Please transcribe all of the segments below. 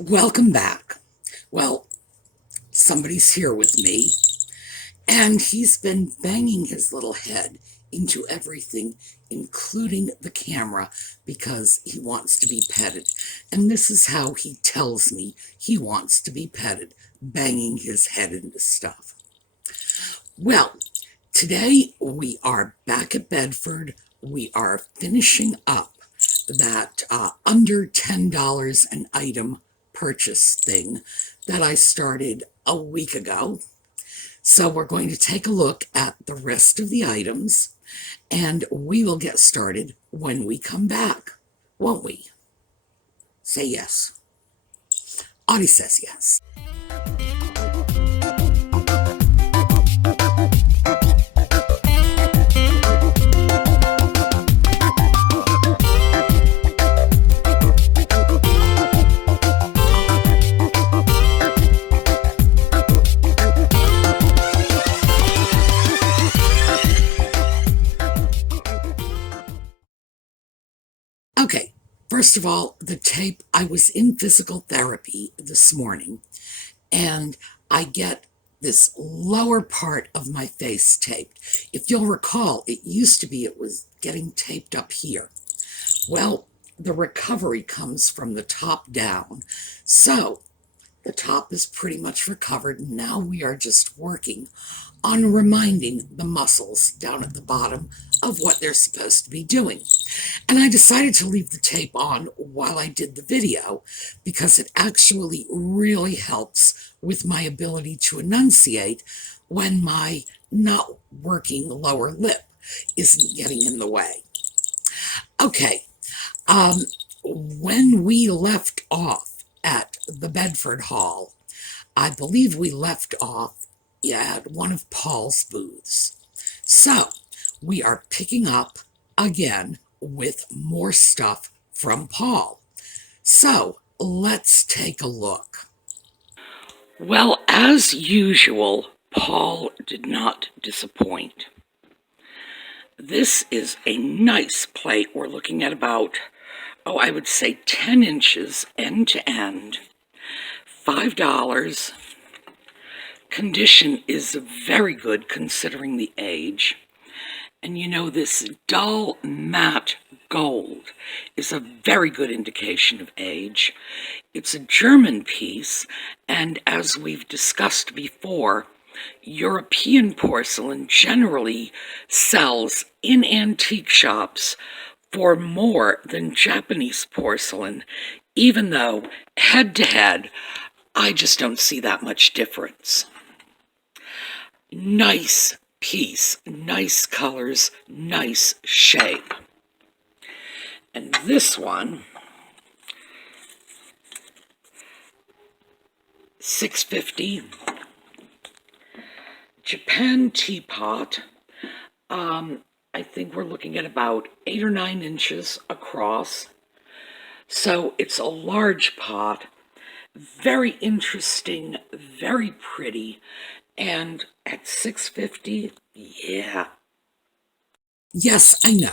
Welcome back. Well, somebody's here with me, and he's been banging his little head into everything, including the camera, because he wants to be petted. And this is how he tells me he wants to be petted, banging his head into stuff. Well, today we are back at Bedford. We are finishing up that under $10 an item purchase thing that I started a week ago. So we're going to take a look at the rest of the items, and we will get started when we come back, won't we? Say yes. Audie says yes. Okay, first of all, the tape. I was in physical therapy this morning, and I get this lower part of my face taped. If you'll recall, it used to be it was getting taped up here. Well, the recovery comes from the top down. So the top is pretty much recovered. Now we are just working on reminding the muscles down at the bottom of what they're supposed to be doing. And I decided to leave the tape on while I did the video because it actually really helps with my ability to enunciate when my not working lower lip isn't getting in the way. Okay, when we left off at the Bedford Hall, I believe we left off at one of Paul's booths. So we are picking up again with more stuff from Paul. So let's take a look. Well, as usual, Paul did not disappoint. This is a nice plate. We're looking at about, I would say 10 inches end to end, $5. Condition is very good considering the age. And you know, this dull matte gold is a very good indication of age. It's a German piece, and as we've discussed before, European porcelain generally sells in antique shops for more than Japanese porcelain, even though head to head, I just don't see that much difference. Nice piece, nice colors, nice shape. And this one, $6.50. Japan teapot. I think we're looking at about 8 or 9 inches across. So it's a large pot, very interesting, very pretty, and at $6.50, yeah. Yes, I know.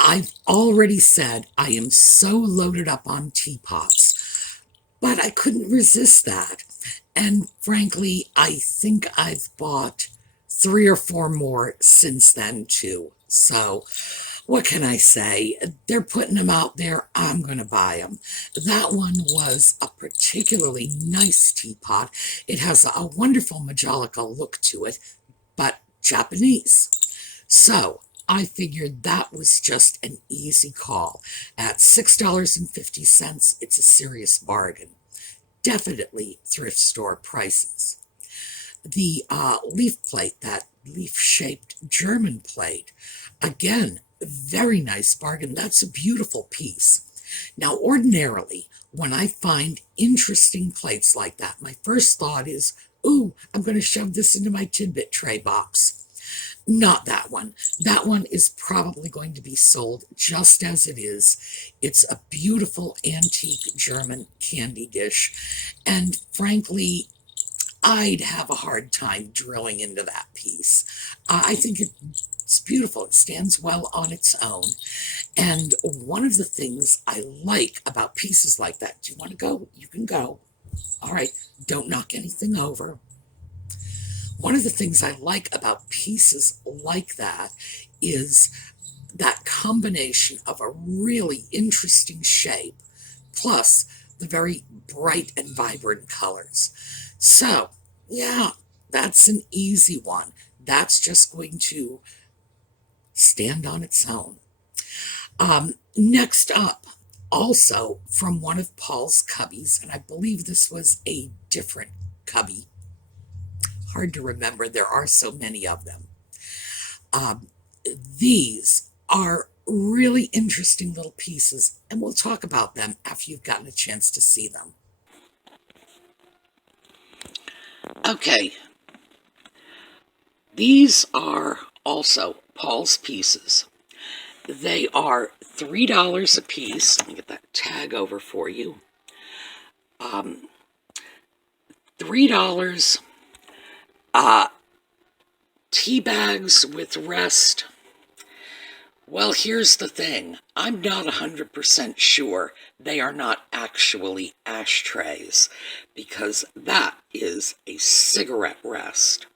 I've already said I am so loaded up on teapots, but I couldn't resist that. And frankly, I think I've bought 3 or 4 more since then, too. So what can I say? They're putting them out there. I'm going to buy them. That one was a particularly nice teapot. It has a wonderful Majolica look to it, but Japanese. So I figured that was just an easy call. At $6.50, it's a serious bargain. Definitely thrift store prices. The leaf plate, that leaf-shaped German plate, again, very nice bargain. That's a beautiful piece. Now, ordinarily, when I find interesting plates like that, my first thought is, ooh, I'm going to shove this into my Tidbit tray box. Not that one. That one is probably going to be sold just as it is. It's a beautiful antique German candy dish, and frankly, I'd have a hard time drilling into that piece. I think it It's beautiful. It stands well on its own. And one of the things I like about pieces like that, do you want to go? You can go. All right, don't knock anything over. One of the things I like about pieces like that is that combination of a really interesting shape plus the very bright and vibrant colors. So, yeah, that's an easy one. That's just going to stand on its own. Next up, also from one of Paul's cubbies, and I believe this was a different cubby. Hard to remember, there are so many of them. These are really interesting little pieces, and we'll talk about them after you've gotten a chance to see them. Okay, these are also Paul's pieces. They are $3 a piece. Let me get that tag over for you. $3 tea bags with rest. Well, here's the thing. I'm not 100% sure they are not actually ashtrays, because that is a cigarette rest.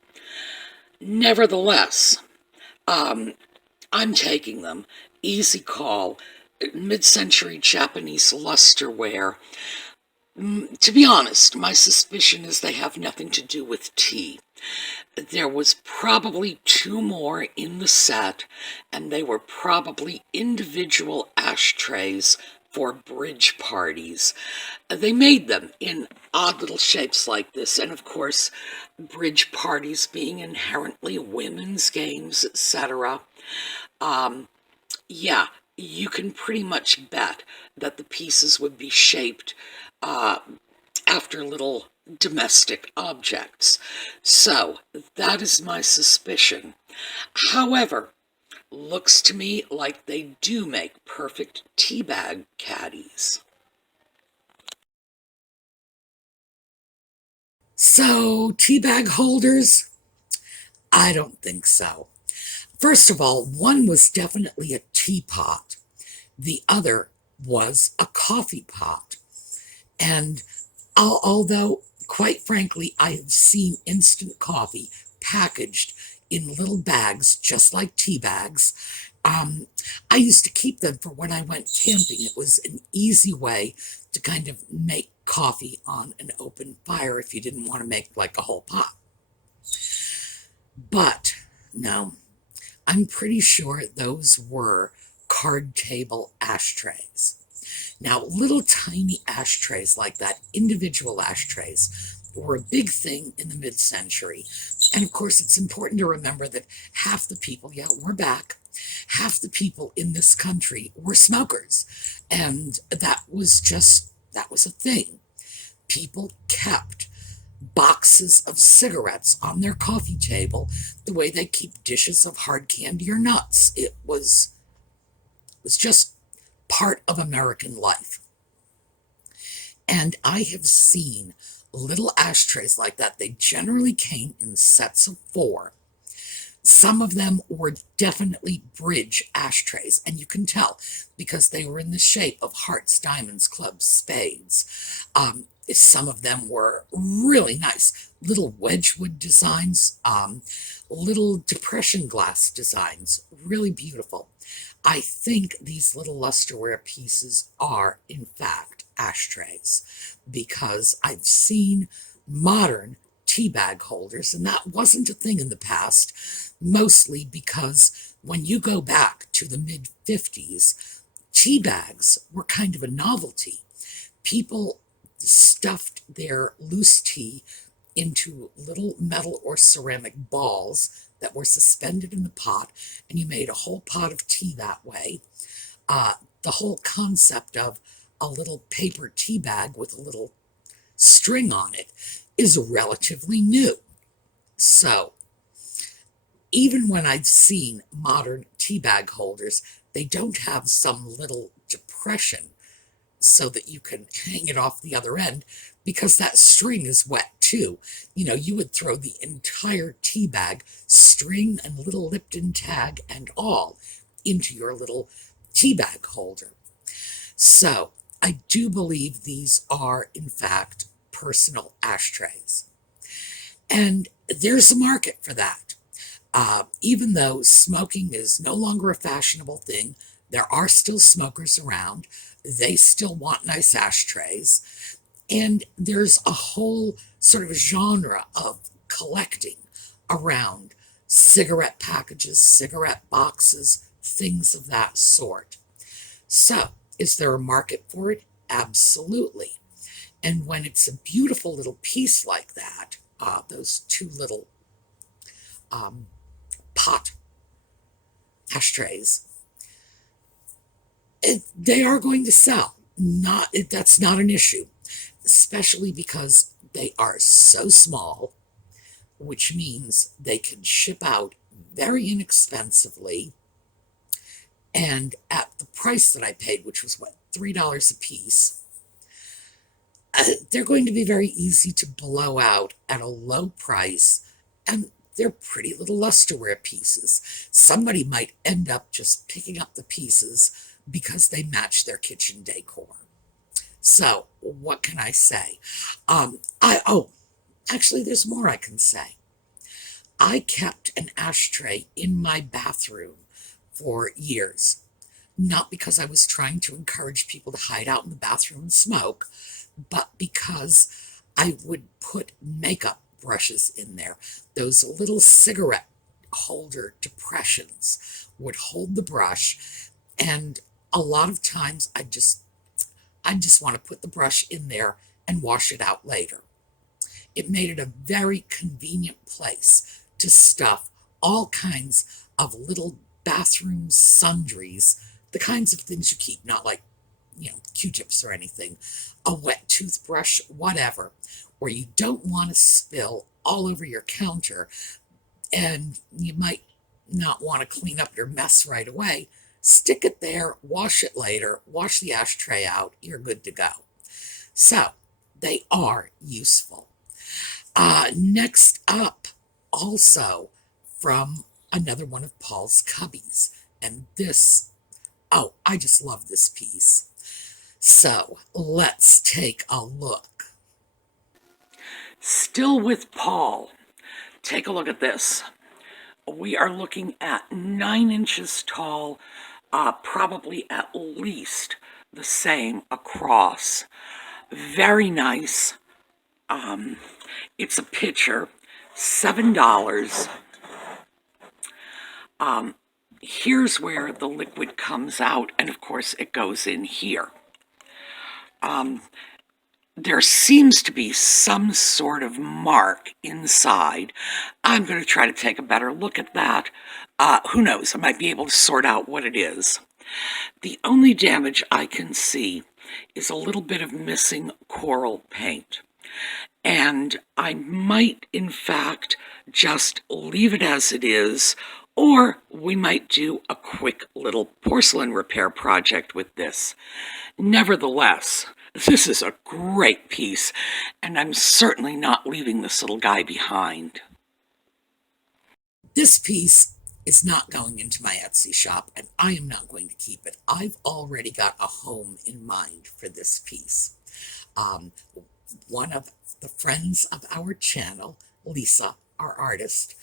Nevertheless, I'm taking them. Easy call. Mid-century Japanese lusterware. To be honest, my suspicion is they have nothing to do with tea. There was probably 2 more in the set, and they were probably individual ashtrays for bridge parties. They made them in odd little shapes like this, and of course, bridge parties being inherently women's games, etc. Yeah, you can pretty much bet that the pieces would be shaped after little domestic objects. So, that is my suspicion. However, looks to me like they do make perfect tea bag caddies. So, tea bag holders? I don't think so. First of all, one was definitely a teapot. The other was a coffee pot. And although, quite frankly, I have seen instant coffee packaged in little bags, just like tea bags, I used to keep them for when I went camping. It was an easy way to kind of make coffee on an open fire if you didn't want to make like a whole pot. But, no, I'm pretty sure those were card table ashtrays. Now, little tiny ashtrays like that, individual ashtrays, were a big thing in the mid-century. And of course, it's important to remember that half the people, yeah, we're back, half the people in this country were smokers. And that was a thing. People kept boxes of cigarettes on their coffee table the way they keep dishes of hard candy or nuts. It was just part of American life. And I have seen little ashtrays like that. They generally came in sets of 4. Some of them were definitely bridge ashtrays, and you can tell because they were in the shape of hearts, diamonds, clubs, spades. Some of them were really nice. Little Wedgwood designs, little depression glass designs, really beautiful. I think these little lusterware pieces are, in fact, ashtrays, because I've seen modern tea bag holders, and that wasn't a thing in the past, mostly because when you go back to the mid-50s, tea bags were kind of a novelty. People stuffed their loose tea into little metal or ceramic balls that were suspended in the pot, and you made a whole pot of tea that way. The whole concept of a little paper tea bag with a little string on it is relatively new. So, even when I've seen modern tea bag holders, they don't have some little depression so that you can hang it off the other end, because that string is wet too. You would throw the entire tea bag, string and little Lipton tag and all, into your little tea bag holder. So I do believe these are, in fact, personal ashtrays. And there's a market for that. Even though smoking is no longer a fashionable thing, there are still smokers around. They still want nice ashtrays. And there's a whole sort of genre of collecting around cigarette packages, cigarette boxes, things of that sort. So, is there a market for it? Absolutely. And when it's a beautiful little piece like that, those two little pot ashtrays, they are going to sell. That's not an issue, especially because they are so small, which means they can ship out very inexpensively. And at the price that I paid, which was what, $3 a piece, they're going to be very easy to blow out at a low price, and they're pretty little lusterware pieces. Somebody might end up just picking up the pieces because they match their kitchen decor. So, what can I say? Actually, there's more I can say. I kept an ashtray in my bathroom for years. Not because I was trying to encourage people to hide out in the bathroom and smoke, but because I would put makeup brushes in there. Those little cigarette holder depressions would hold the brush, and a lot of times I just want to put the brush in there and wash it out later. It made it a very convenient place to stuff all kinds of little bathroom sundries, the kinds of things you keep, not like, Q-tips or anything, a wet toothbrush, whatever, where you don't want to spill all over your counter and you might not want to clean up your mess right away. Stick it there, wash it later, wash the ashtray out, you're good to go. So, they are useful. Next up, also from another one of Paul's cubbies, and this, I just love this piece. So, let's take a look. Still with Paul, take a look at this. We are looking at 9 inches tall, probably at least the same across. Very nice. It's a pitcher, $7. Here's where the liquid comes out, and of course it goes in here. There seems to be some sort of mark inside. I'm going to try to take a better look at that. Who knows? I might be able to sort out what it is. The only damage I can see is a little bit of missing coral paint. And I might, in fact, just leave it as it is, or we might do a quick little porcelain repair project with this. Nevertheless, this is a great piece, and I'm certainly not leaving this little guy behind. This piece is not going into my Etsy shop, and I am not going to keep it. I've already got a home in mind for this piece. One of the friends of our channel, Lisa, our artist,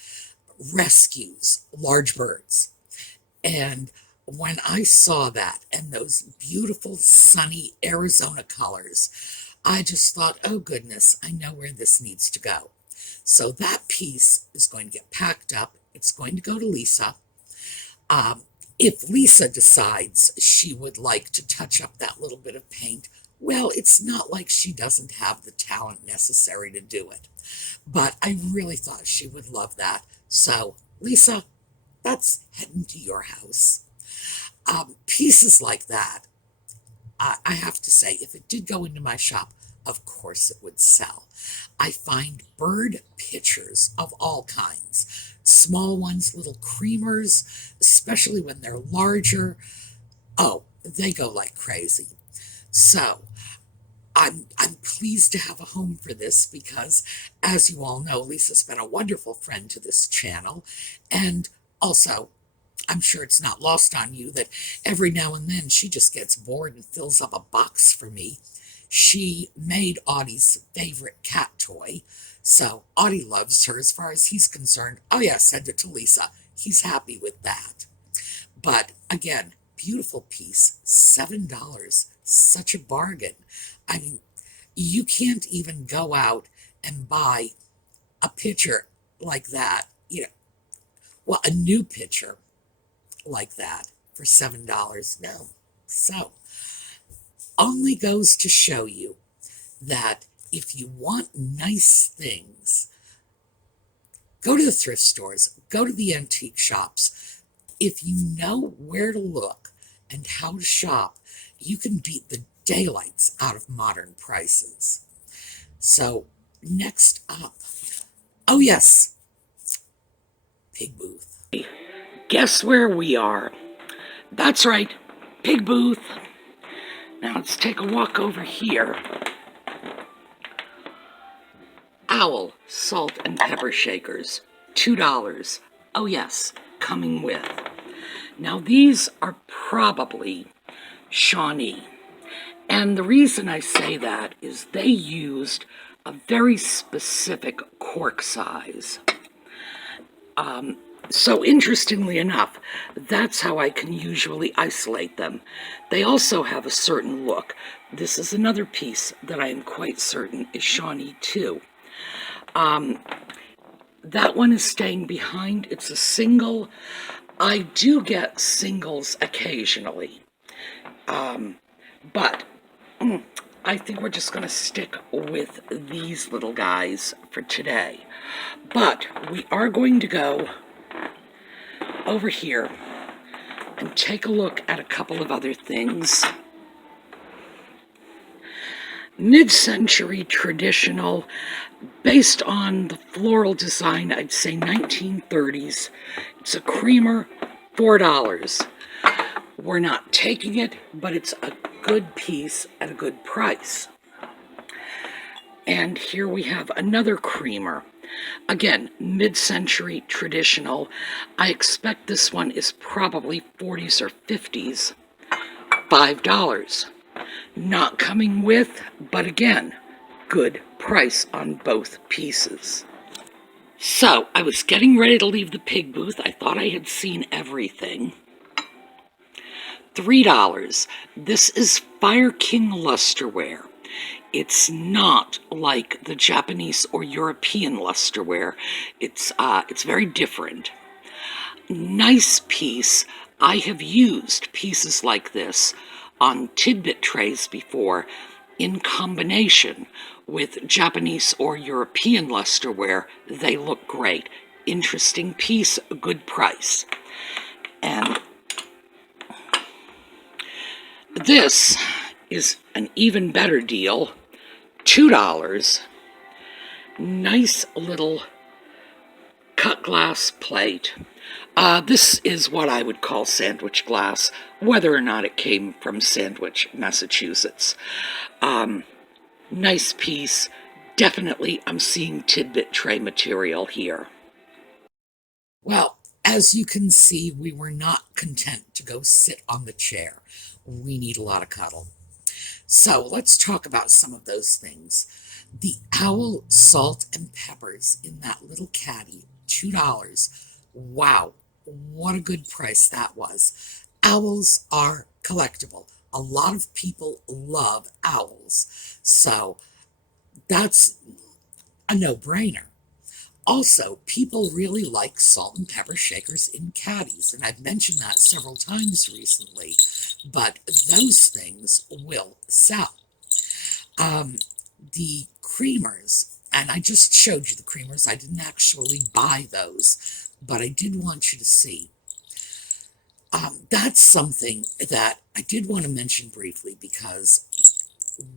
rescues large birds. And when I saw that and those beautiful sunny Arizona colors, I just thought, oh goodness, I know where this needs to go. So that piece is going to get packed up. It's going to go to Lisa. If Lisa decides she would like to touch up that little bit of paint, well, it's not like she doesn't have the talent necessary to do it. But I really thought she would love that. So, Lisa, that's heading to your house. Pieces like that, I have to say, if it did go into my shop, of course it would sell. I find bird pictures of all kinds. Small ones, little creamers, especially when they're larger. Oh, they go like crazy. So, I'm pleased to have a home for this because, as you all know, Lisa's been a wonderful friend to this channel. And also, I'm sure it's not lost on you that every now and then she just gets bored and fills up a box for me. She made Audie's favorite cat toy, so Audie loves her as far as he's concerned. Oh yeah, send it to Lisa. He's happy with that. But again, beautiful piece, $7, such a bargain. I mean, you can't even go out and buy a picture like that, well, a new picture like that for $7. No. So, only goes to show you that if you want nice things, go to the thrift stores, go to the antique shops. If you know where to look and how to shop, you can beat the daylights out of modern prices. So, next up, oh yes, Pig Booth. Guess where we are? That's right, Pig Booth. Now let's take a walk over here. Owl salt and pepper shakers, $2. Oh yes, coming with. Now these are probably Shawnee. And the reason I say that is they used a very specific cork size. So interestingly enough, that's how I can usually isolate them. They also have a certain look. This is another piece that I am quite certain is Shawnee too. That one is staying behind. It's a single. I do get singles occasionally. But I think we're just going to stick with these little guys for today. But we are going to go over here and take a look at a couple of other things. Mid-century traditional, based on the floral design, I'd say 1930s. It's a creamer, $4. We're not taking it, but it's a good piece at a good price. And here we have another creamer. Again, mid-century traditional. I expect this one is probably 40s or 50s. $5. Not coming with, but again, good price on both pieces. So, I was getting ready to leave the Pig Booth. I thought I had seen everything. $3. This is Fire King lusterware. It's not like the Japanese or European lusterware. It's very different. Nice piece. I have used pieces like this on Tidbit trays before in combination with Japanese or European lusterware. They look great. Interesting piece, good price. And this is an even better deal, $2. Nice little cut glass plate. This is what I would call sandwich glass, whether or not it came from Sandwich, Massachusetts. Nice piece. Definitely, I'm seeing Tidbit tray material here. Well, as you can see, we were not content to go sit on the chair. We need a lot of cuddle. So let's talk about some of those things. The owl salt and peppers in that little caddy, $2. Wow, what a good price that was. Owls are collectible. A lot of people love owls, so that's a no-brainer. Also, people really like salt and pepper shakers in caddies, and I've mentioned that several times recently, but those things will sell. The creamers, and I just showed you the creamers. I didn't actually buy those, but I did want you to see. That's something that I did want to mention briefly, because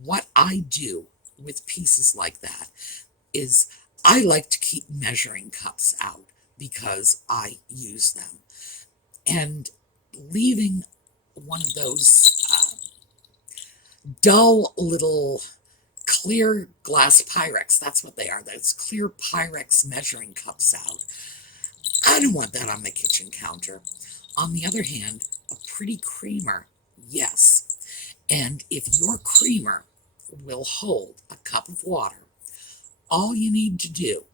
what I do with pieces like that is I like to keep measuring cups out because I use them. And leaving one of those dull little clear glass Pyrex. That's what they are. That's clear Pyrex measuring cups out. I don't want that on my kitchen counter. On the other hand, a pretty creamer, yes. And if your creamer will hold a cup of water, all you need to do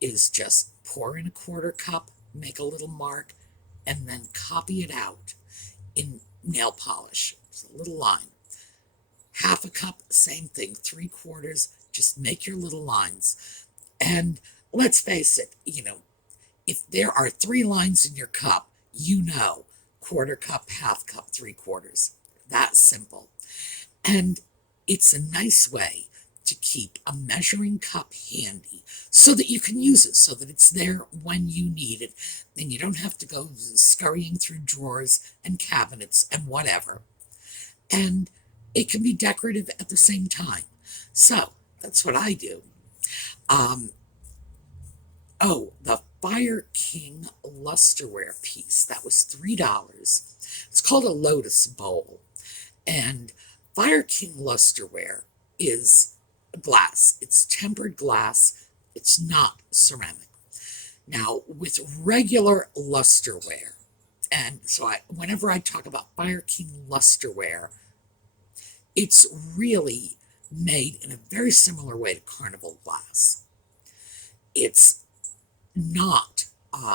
is just pour in a quarter cup, make a little mark, and then copy it out in nail polish. Just a little line. Half a cup, same thing. 3/4, just make your little lines. And let's face it, if there are 3 lines in your cup, quarter cup, half cup, 3/4. That's simple. And it's a nice way to keep a measuring cup handy so that you can use it, so that it's there when you need it, and you don't have to go scurrying through drawers and cabinets and whatever. And it can be decorative at the same time. So that's what I do. The Fire King lusterware piece, that was $3. It's called a lotus bowl. And Fire King lusterware is glass. It's tempered glass. It's not ceramic. Now, with regular lusterware, and so whenever I talk about Fire King lusterware, it's really made in a very similar way to carnival glass. It's not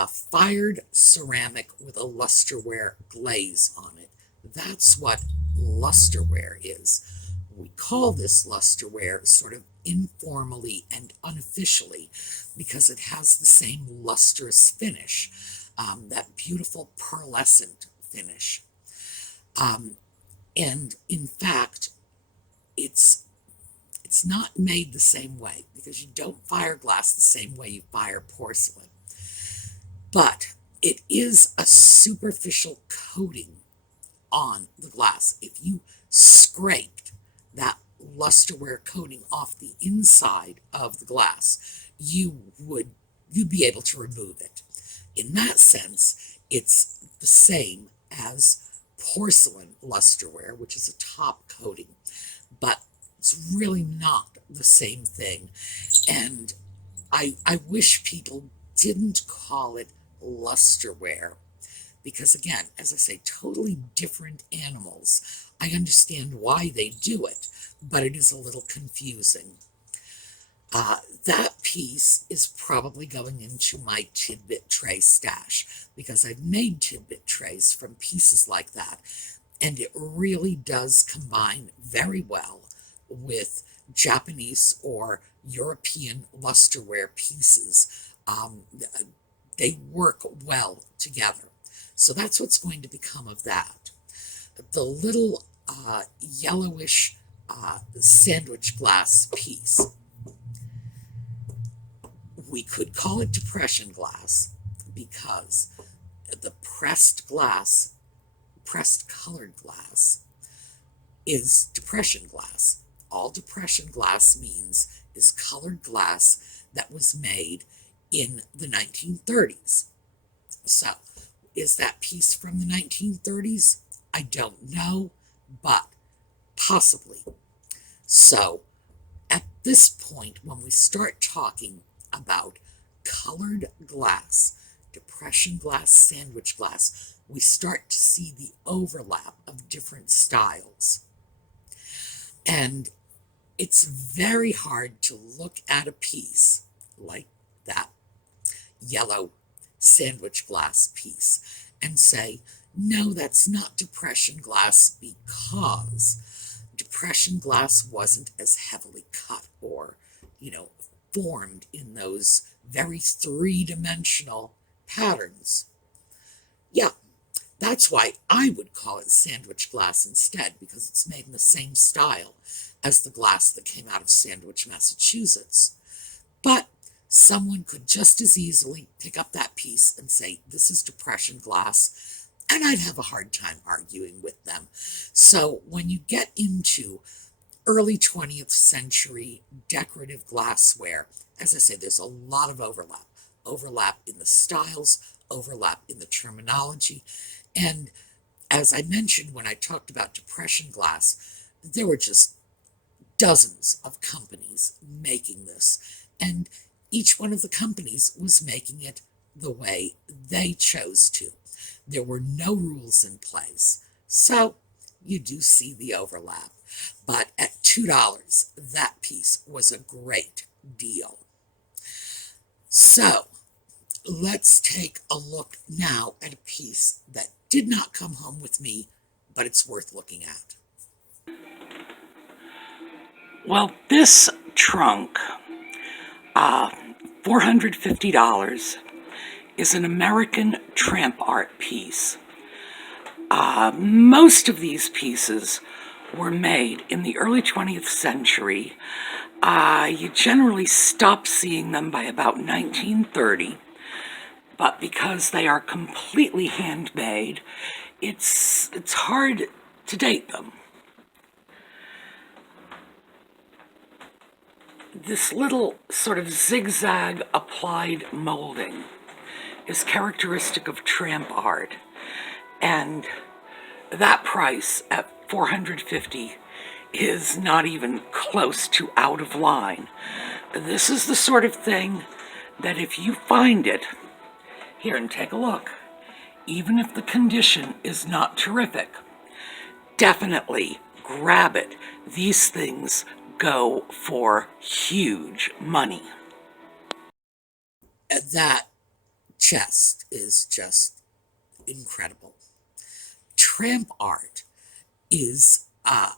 fired ceramic with a lusterware glaze on it. That's what lusterware is. We call this lusterware sort of informally and unofficially because it has the same lustrous finish, that beautiful pearlescent finish. And in fact, it's not made the same way because you don't fire glass the same way you fire porcelain. But it is a superficial coating on the glass. If you scraped that lusterware coating off the inside of the glass, you'd be able to remove it. In that sense, it's the same as porcelain lusterware, which is a top coating, but it's really not the same thing. And I wish people didn't call it lusterware because, again, as I say, totally different animals. I understand why they do it, but it is a little confusing. That piece is probably going into my Tidbit tray stash because I've made Tidbit trays from pieces like that, and it really does combine very well with Japanese or European lusterware pieces. They work well together. So that's what's going to become of that. The little yellowish sandwich glass piece, we could call it depression glass because the pressed colored glass is depression glass. All depression glass means is colored glass that was made in the 1930s. So, is that piece from the 1930s? I don't know, but possibly. So, at this point, when we start talking about colored glass, depression glass, sandwich glass, we start to see the overlap of different styles. And it's very hard to look at a piece like that yellow sandwich glass piece and say, no, that's not depression glass because depression glass wasn't as heavily cut or, formed in those very three-dimensional patterns. Yeah, that's why I would call it sandwich glass instead, because it's made in the same style as the glass that came out of Sandwich, Massachusetts. But someone could just as easily pick up that piece and say, this is depression glass, and I'd have a hard time arguing with them. So when you get into early 20th century decorative glassware, as I say, there's a lot of overlap in the styles, overlap in the terminology, and as I mentioned when I talked about depression glass, there were just dozens of companies making this, and each one of the companies was making it the way they chose to. There were no rules in place, so you do see the overlap. But at $2, that piece was a great deal. So let's take a look now at a piece that did not come home with me, but it's worth looking at. Well, this trunk, $450, is an American tramp art piece. Most of these pieces were made in the early 20th century. You generally stop seeing them by about 1930, but because they are completely handmade, it's hard to date them. This little sort of zigzag applied molding is characteristic of tramp art, and that price at $450 is not even close to out of line. This is the sort of thing that if you find it, here, and take a look, even if the condition is not terrific, definitely grab it. These things go for huge money. That chest is just incredible. Tramp art is a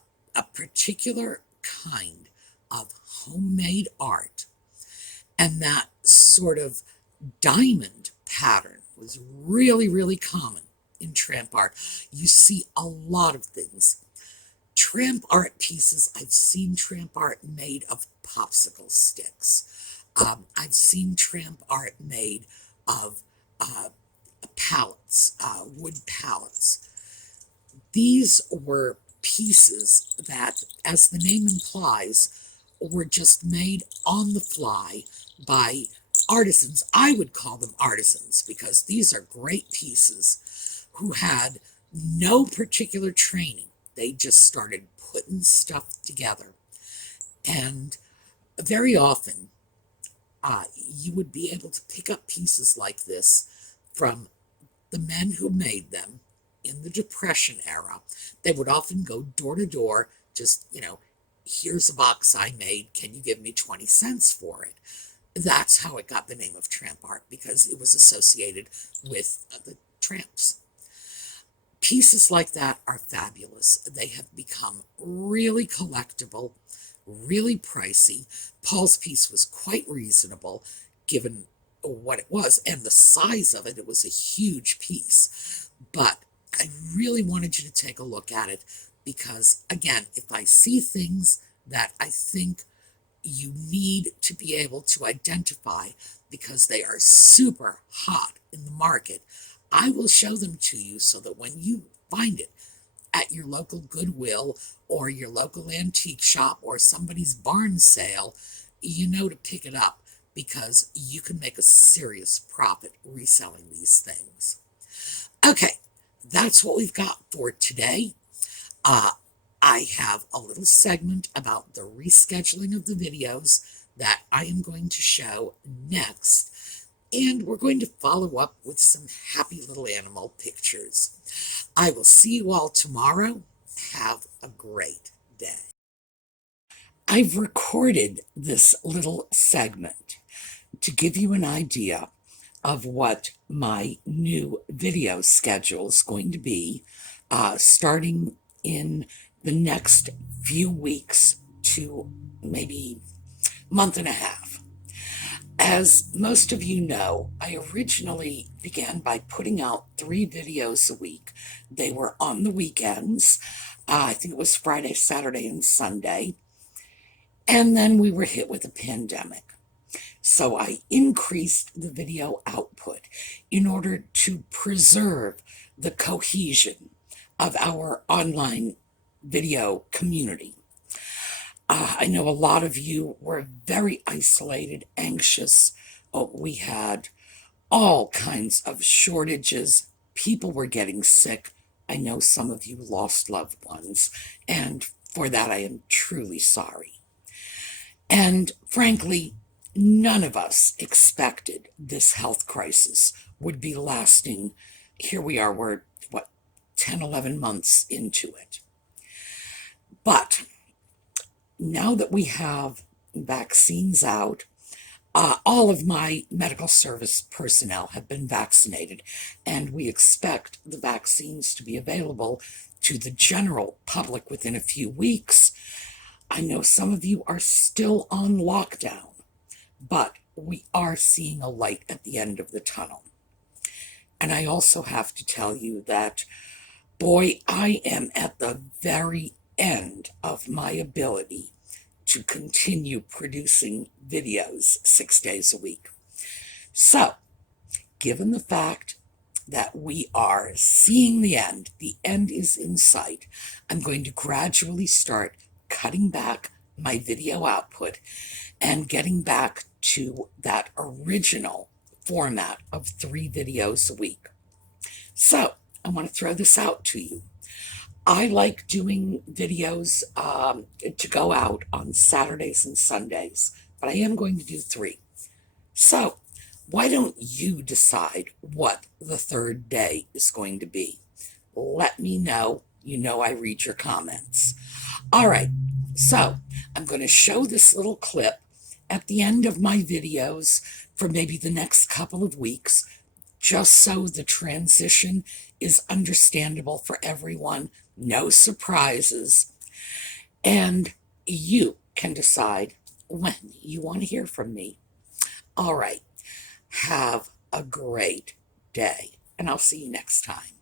particular kind of homemade art, and that sort of diamond pattern was really, really common in tramp art. You see a lot of things. Tramp art pieces, I've seen tramp art made of popsicle sticks. I've seen tramp art made of pallets, wood pallets. These were pieces that, as the name implies, were just made on the fly by artisans. I would call them artisans because these are great pieces who had no particular training. They just started putting stuff together. And very often, you would be able to pick up pieces like this from the men who made them in the Depression era. They would often go door to door, just, here's a box I made. Can you give me 20 cents for it? That's how it got the name of tramp art, because it was associated with the tramps. Pieces like that are fabulous. They have become really collectible, really pricey. Paul's piece was quite reasonable given what it was and the size of it. It was a huge piece, but I really wanted you to take a look at it because, again, if I see things that I think you need to be able to identify because they are super hot in the market, I will show them to you so that when you find it at your local Goodwill or your local antique shop or somebody's barn sale, you know to pick it up because you can make a serious profit reselling these things. Okay, that's what we've got for today. I have a little segment about the rescheduling of the videos that I am going to show next, and we're going to follow up with some happy little animal pictures. I will see you all tomorrow. Have a great day. I've recorded this little segment to give you an idea of what my new video schedule is going to be starting in the next few weeks to maybe month and a half. As most of you know, I originally began by putting out 3 videos a week. They were on the weekends. I think it was Friday, Saturday, and Sunday. And then we were hit with a pandemic. So I increased the video output in order to preserve the cohesion of our online video community. I know a lot of you were very isolated, anxious. We had all kinds of shortages. People were getting sick. I know some of you lost loved ones, and for that I am truly sorry. And frankly, none of us expected this health crisis would be lasting. Here we are, we're, 10, 11 months into it. But now that we have vaccines out, all of my medical service personnel have been vaccinated, and we expect the vaccines to be available to the general public within a few weeks. I know some of you are still on lockdown, but we are seeing a light at the end of the tunnel. And I also have to tell you that, boy, I am at the very end of my ability to continue producing videos 6 days a week. So, given the fact that we are seeing the end is in sight, I'm going to gradually start cutting back my video output and getting back to that original format of 3 videos a week. So, I want to throw this out to you. I like doing videos to go out on Saturdays and Sundays, but I am going to do 3. So, why don't you decide what the 3rd day is going to be? Let me know. You know I read your comments. All right, so I'm going to show this little clip at the end of my videos for maybe the next couple of weeks, just so the transition is understandable for everyone. No surprises. And you can decide when you want to hear from me. All right. Have a great day, and I'll see you next time.